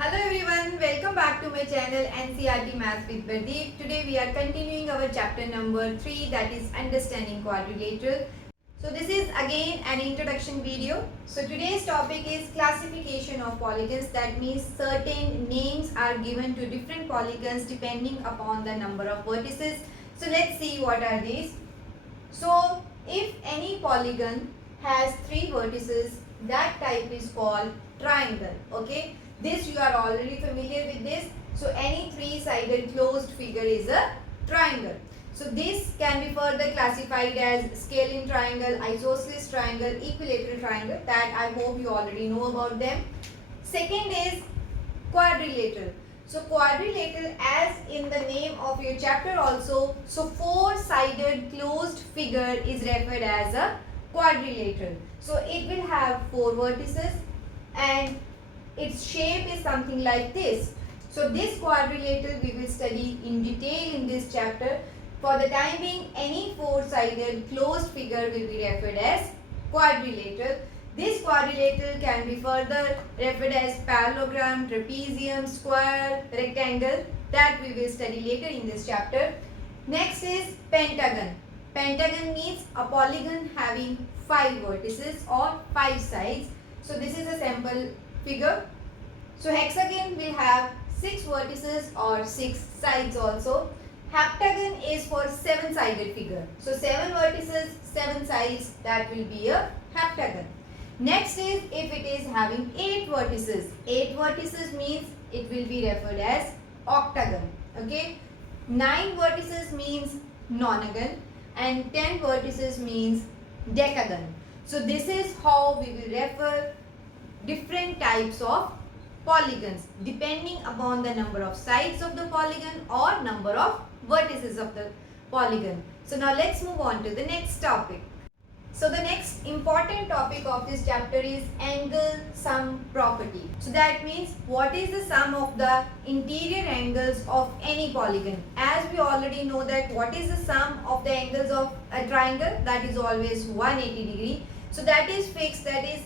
Hello everyone, welcome back to my channel NCRT Maths with Pradeep. Today we are continuing our chapter number 3, that is Understanding Quadrilateral. So this is again an introduction video. So today's topic is classification of polygons. That means certain names are given to different polygons depending upon the number of vertices. So let's see what are these. So if any polygon has 3 vertices, that type is called triangle. Okay, this you are already familiar with this. So any 3-sided closed figure is a triangle. So this can be further classified as scalene triangle, isosceles triangle, equilateral triangle, that I hope you already know about them. Second is quadrilateral. So quadrilateral, as in the name of your chapter also, so 4-sided closed figure is referred as a quadrilateral. So it will have 4 vertices and its shape is something like this. So this quadrilateral we will study in detail in this chapter. For the time being, any 4-sided closed figure will be referred as quadrilateral. This quadrilateral can be further referred as parallelogram, trapezium, square, rectangle, that we will study later in this chapter. Next is pentagon. Pentagon means a polygon having 5 vertices or 5 sides. So this is a sample figure. So hexagon will have 6 vertices or 6 sides also. Heptagon is for 7-sided figure. So 7 vertices, 7 sides, that will be a heptagon. Next is if it is having 8 vertices. 8 vertices means it will be referred as octagon. Okay. 9 vertices means nonagon and 10 vertices means decagon. So this is how we will refer different types of polygons depending upon the number of sides of the polygon or number of vertices of the polygon. So now let's move on to the next topic. So the next important topic of this chapter is angle sum property. So that means what is the sum of the interior angles of any polygon. As we already know that what is the sum of the angles of a triangle, that is always 180 degree. So that is fixed, that is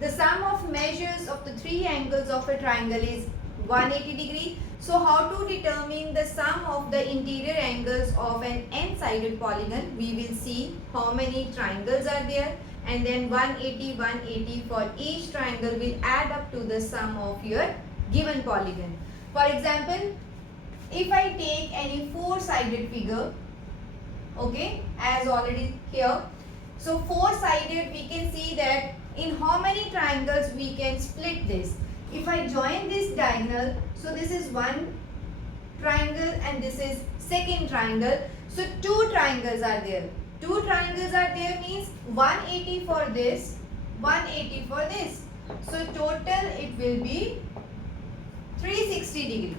the sum of measures of the 3 angles of a triangle is 180 degree. So how to determine the sum of the interior angles of an n-sided polygon? We will see how many triangles are there and then 180, 180 for each triangle will add up to the sum of your given polygon. For example, if I take any 4-sided figure, okay, as already here. So 4-sided, we can see that in how many triangles we can split this. If I join this diagonal, so this is one triangle and this is second triangle. So 2 triangles are there. 2 triangles are there means 180 for this, 180 for this. So total it will be 360 degree,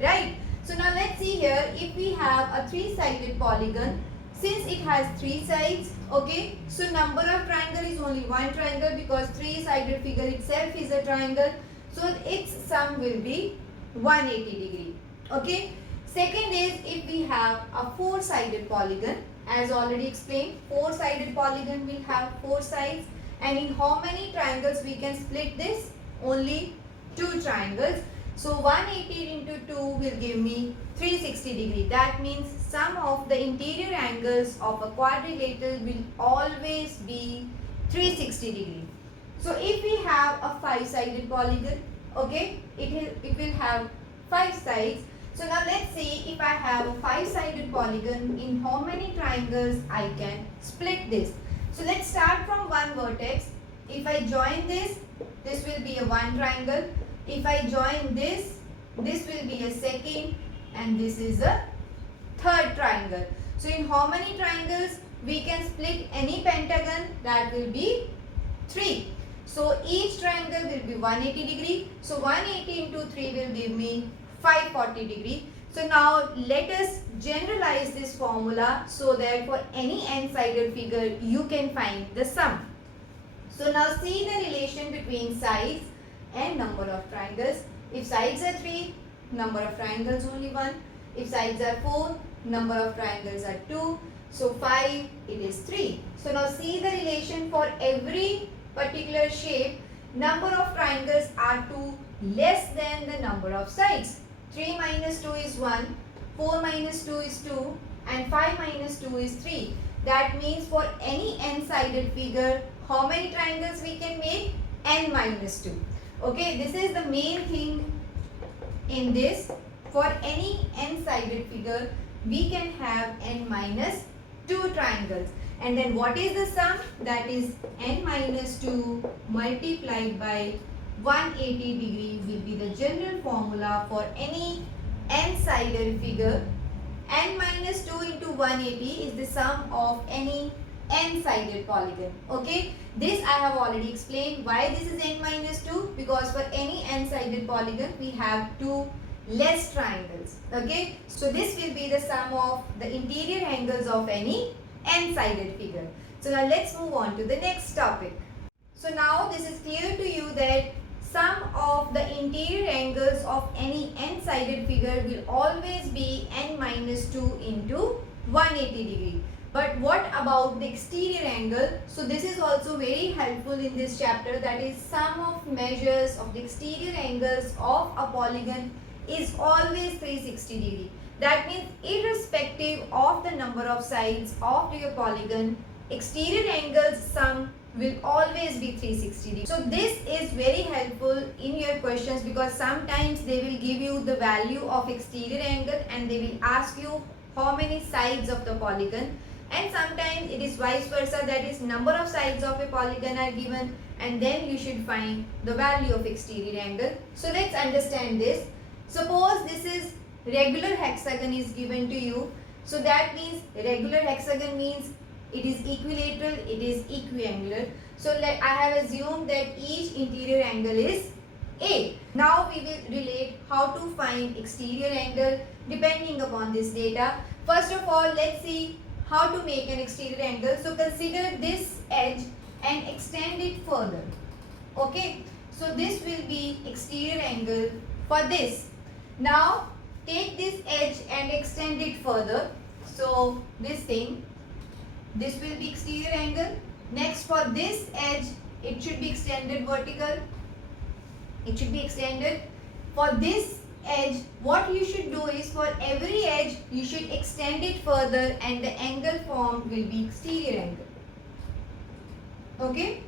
right? So now let's see here, if we have a 3-sided polygon, since it has 3 sides, okay, so number of triangle is only 1 triangle because 3-sided figure itself is a triangle. So its sum will be 180 degree. Okay. Second is if we have a 4-sided polygon, as already explained, 4-sided polygon will have 4 sides, and in how many triangles we can split this? Only 2 triangles. So 180 into 2 will give me 360 degree. That means sum of the interior angles of a quadrilateral will always be 360 degree. So if we have a 5-sided polygon, okay, it will have 5 sides. So now let's see, if I have a 5-sided polygon, in how many triangles I can split this. So let's start from one vertex. If I join this will be a 1 triangle. If I join this will be a second, and this is a third triangle. So in how many triangles we can split any pentagon? That will be 3. So each triangle will be 180 degree. So 180 into 3 will give me 540 degree. So now let us generalize this formula so that for any n-sided figure you can find the sum. So now see the relation between sides and number of triangles. If sides are 3, number of triangles only 1. If sides are 4, number of triangles are 2. So 5, it is 3. So now see the relation for every particular shape, number of triangles are 2, less than the number of sides. 3 minus 2 is 1, 4 minus 2 is 2 and 5 minus 2 is 3. That means for any n-sided figure, how many triangles we can make? N minus 2. Okay, this is the main thing in this. For any n-sided figure, we can have n minus 2 triangles. And then what is the sum? That is n minus 2 multiplied by 180 degree will be the general formula for any n-sided figure. N minus 2 into 180 is the sum of any n-sided polygon. Okay, this I have already explained why this is n minus 2, because for any n-sided polygon we have two less triangles. Okay, so this will be the sum of the interior angles of any n-sided figure. So now let's move on to the next topic. So now this is clear to you that sum of the interior angles of any n-sided figure will always be n minus 2 into 180 degree. But what about the exterior angle? So this is also very helpful in this chapter, that is sum of measures of the exterior angles of a polygon is always 360 degree. That means irrespective of the number of sides of your polygon, exterior angles sum will always be 360 degree. So this is very helpful in your questions, because sometimes they will give you the value of exterior angle and they will ask you how many sides of the polygon, and sometimes it is vice versa, that is number of sides of a polygon are given and then you should find the value of exterior angle. So let's understand this. Suppose this is regular hexagon is given to you. So that means regular hexagon means it is equilateral, it is equiangular. So I have assumed that each interior angle is A. Now we will relate how to find exterior angle depending upon this data. First of all, let's see how to make an exterior angle. So consider this edge and extend it further. Okay, so this will be exterior angle for this. Now take this edge and extend it further. So this thing, this will be exterior angle. Next, for this edge, it should be extended vertical. It should be extended. For this edge, what you should do is for every edge, you should extend it further and the angle formed will be exterior angle. Okay?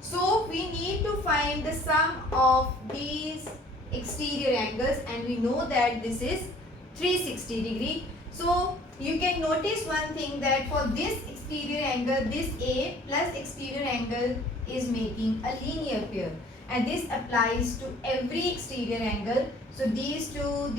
So we need to find the sum of these exterior angles, and we know that this is 360 degree. So you can notice one thing, that for this exterior angle, this A plus exterior angle is making a linear pair, and this applies to every exterior angle. So these two,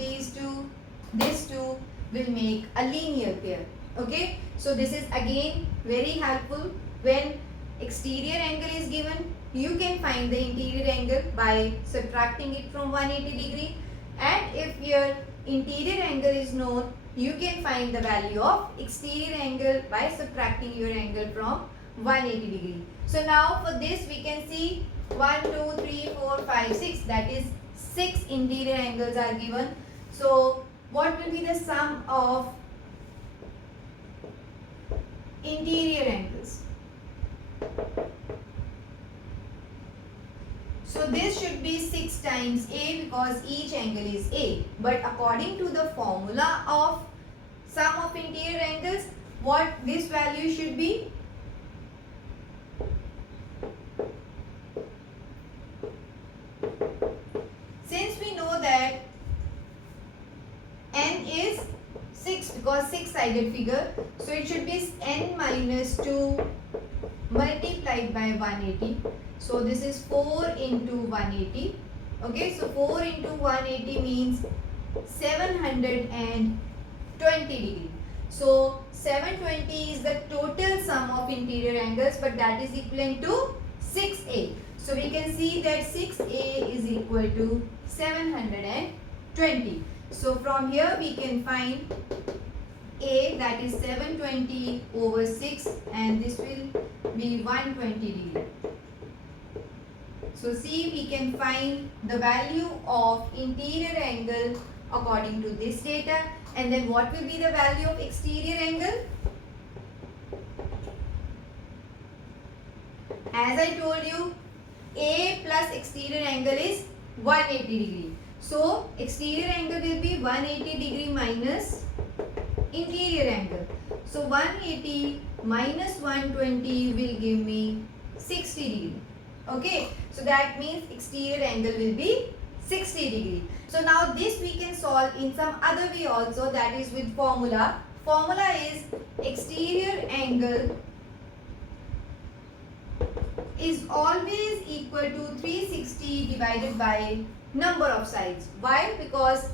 this two will make a linear pair. Okay, so this is again very helpful. When exterior angle is given, you can find the interior angle by subtracting it from 180 degree, and if your interior angle is known, you can find the value of exterior angle by subtracting your angle from 180 degree. So now for this we can see 1, 2, 3, 4, 5, 6, that is 6 interior angles are given. So what will be the sum of interior angles? So this should be 6 times A, because each angle is A. But according to the formula of sum of interior angles, what this value should be? Since we know that n is 6, because 6-sided figure, so it should be n minus 2 multiplied by 180. So this is 4 into 180. Okay, so 4 into 180 means 720 degree. So 720 is the total sum of interior angles, but that is equivalent to 6A. So we can see that 6A is equal to 720. So from here we can find A, that is 720 over 6, and this will be 120 degree. So see, we can find the value of interior angle according to this data, and then what will be the value of exterior angle? As I told you, A plus exterior angle is 180 degree. So exterior angle will be 180 degree minus interior angle. So 180 minus 120 will give me 60 degree. Okay, so that means exterior angle will be 60 degree. So now this we can solve in some other way also, that is with formula. Formula is exterior angle is always equal to 360 divided by number of sides. Why? Because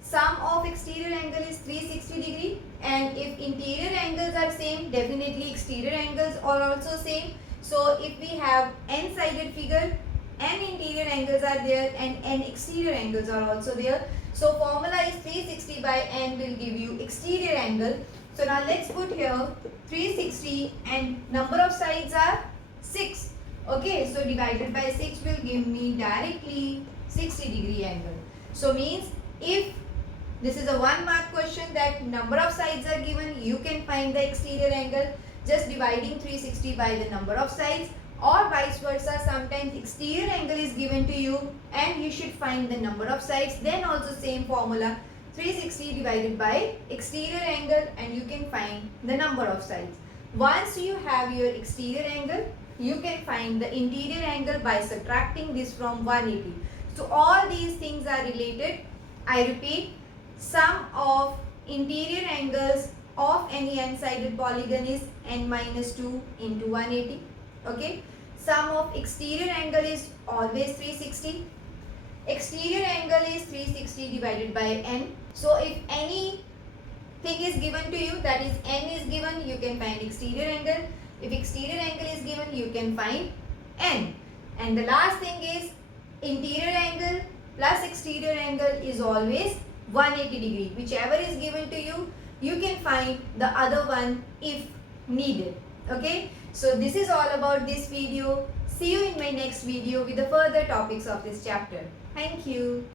sum of exterior angle is 360 degree, and if interior angles are same, definitely exterior angles are also same. So if we have n-sided figure, n interior angles are there and n exterior angles are also there. So formula is 360 by n will give you exterior angle. So now let's put here 360 and number of sides are 6. Okay, so divided by 6 will give me directly 60 degree angle. So means if this is a 1 mark question, that number of sides are given, you can find the exterior angle just dividing 360 by the number of sides, or vice versa. Sometimes exterior angle is given to you and you should find the number of sides, then also same formula, 360 divided by exterior angle, and you can find the number of sides. Once you have your exterior angle, you can find the interior angle by subtracting this from 180. So all these things are related. I repeat, sum of interior angles of any n-sided polygon is n minus 2 into 180. Okay. Sum of exterior angle is always 360. Exterior angle is 360 divided by n. So if any thing is given to you, that is n is given, you can find exterior angle. If exterior angle is given, you can find n. And the last thing is interior angle plus exterior angle is always 180 degree. Whichever is given to you, you can find the other one if needed. Okay. So this is all about this video. See you in my next video with the further topics of this chapter. Thank you.